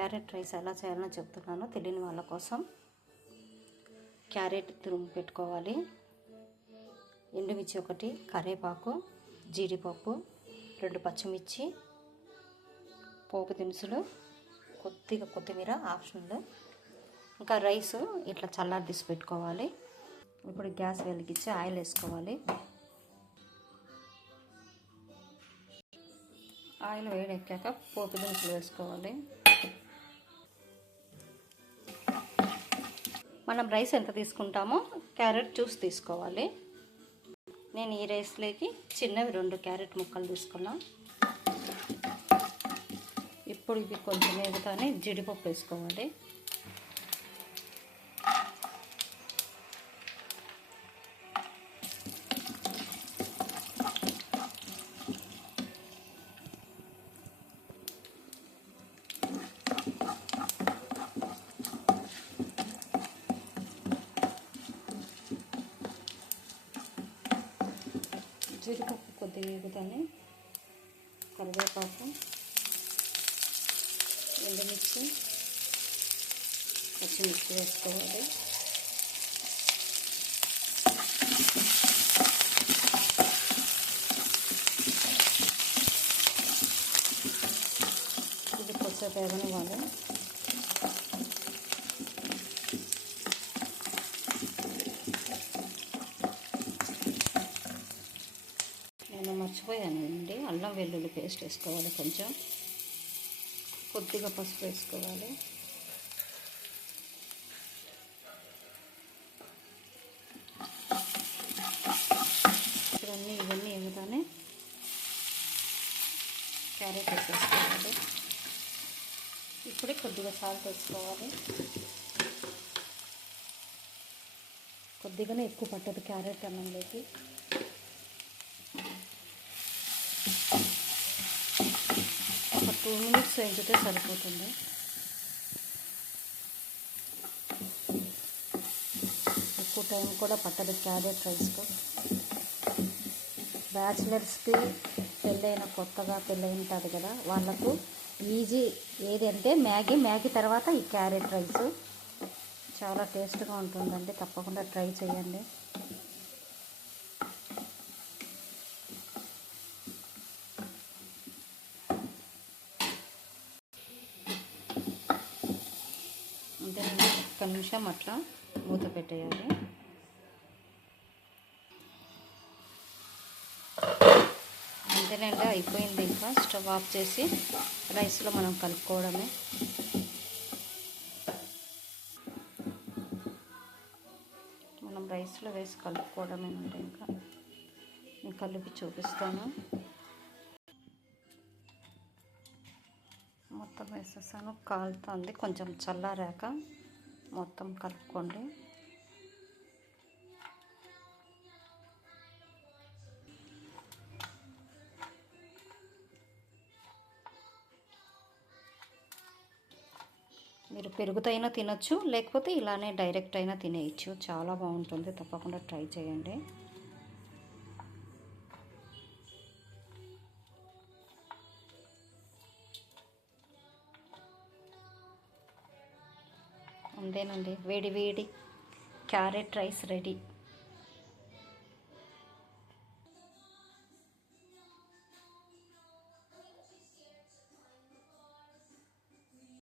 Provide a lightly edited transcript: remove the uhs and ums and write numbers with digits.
Carrot rice ఎలా చేయాలో చెప్తున్నాను తెలియని వాళ్ళ కోసం. క్యారెట్ తురుము పెట్టుకోవాలి, ఎండుమిర్చి 1, కరివేపాకు, జీడిపప్పు, 2 పచ్చిమిర్చి, పోపు దినుసులు, కొద్దిగా కొత్తిమీర ఆప్షనల్. ఇంకా రైస్ ఇట్లా చల్లారి తీసి పెట్టుకోవాలి. ఇప్పుడు గ్యాస్ వెలిగించి ఆయిల్ వేసుకోవాలి. ఆయిల్ వేడెక్కాక పోపు దినుసులు వేసుకోవాలి. మనం రైస్ ఎంత తీసుకుంటామో క్యారెట్ చూసి తీసుకోవాలి. నేను ఈ రైస్లోకి చిన్నవి 2 క్యారెట్ ముక్కలు తీసుకున్నా. ఇప్పుడు ఇవి కొంచెం వేగుతానే జీడిపప్పు వేసుకోవాలి. జీడిపప్పు కొద్దిగా వేగుతానే కరివేపాకు, ఎండుమిర్చి, పచ్చిమిర్చి వేసుకోవాలి. ఇది కొద్దిసేపు వేగనివ్వాలి. నేను మర్చిపోయానండి, అల్లం వెల్లుల్లి పేస్ట్ వేసుకోవాలి. కొంచెం కొద్దిగా పసుపు వేసుకోవాలి. ఇవన్నీ ఎగుతానే క్యారెట్ వేసేసుకోవాలి. ఇప్పుడే కొద్దిగా సాల్ట్ వేసుకోవాలి. కొద్దిగానే ఎక్కువ పట్టదు క్యారెట్ అన్నంలోకి. ఒక 2 మినిట్స్ వేగితే సరిపోతుంది. ఎక్కువ టైం కూడా పట్టదు క్యారెట్ రైస్కు. బ్యాచిలర్స్కి కొత్తగా పెళ్ళి ఉంటుంది కదా, వాళ్ళకు ఈజీ ఏది అంటే మ్యాగీ తర్వాత ఈ క్యారెట్ రైస్ చాలా టేస్ట్గా ఉంటుందండి. తప్పకుండా ట్రై చేయండి. అంతేనండి, 1 నిమిషం అట్లా మూత పెట్టేయాలి. అంతేనండి, అయిపోయింది. ఇంకా స్టవ్ ఆఫ్ చేసి రైస్లో మనం కలుపుకోవడమే. మనం రైస్లో వేసి కలుపుకోవడమేనండి. ఇంకా నేను కలిపి చూపిస్తాను. మొత్తం వేసేసాను, కాలుతుంది. కొంచెం చల్లారాక మొత్తం కలుపుకోండి. మీరు పెరుగుతో అయినా తినొచ్చు, లేకపోతే ఇలానే డైరెక్ట్ అయినా తినేయచ్చు. చాలా బాగుంటుంది. తప్పకుండా ట్రై చేయండి. అంతేనండి, వేడి వేడి క్యారెట్ రైస్ రెడీ.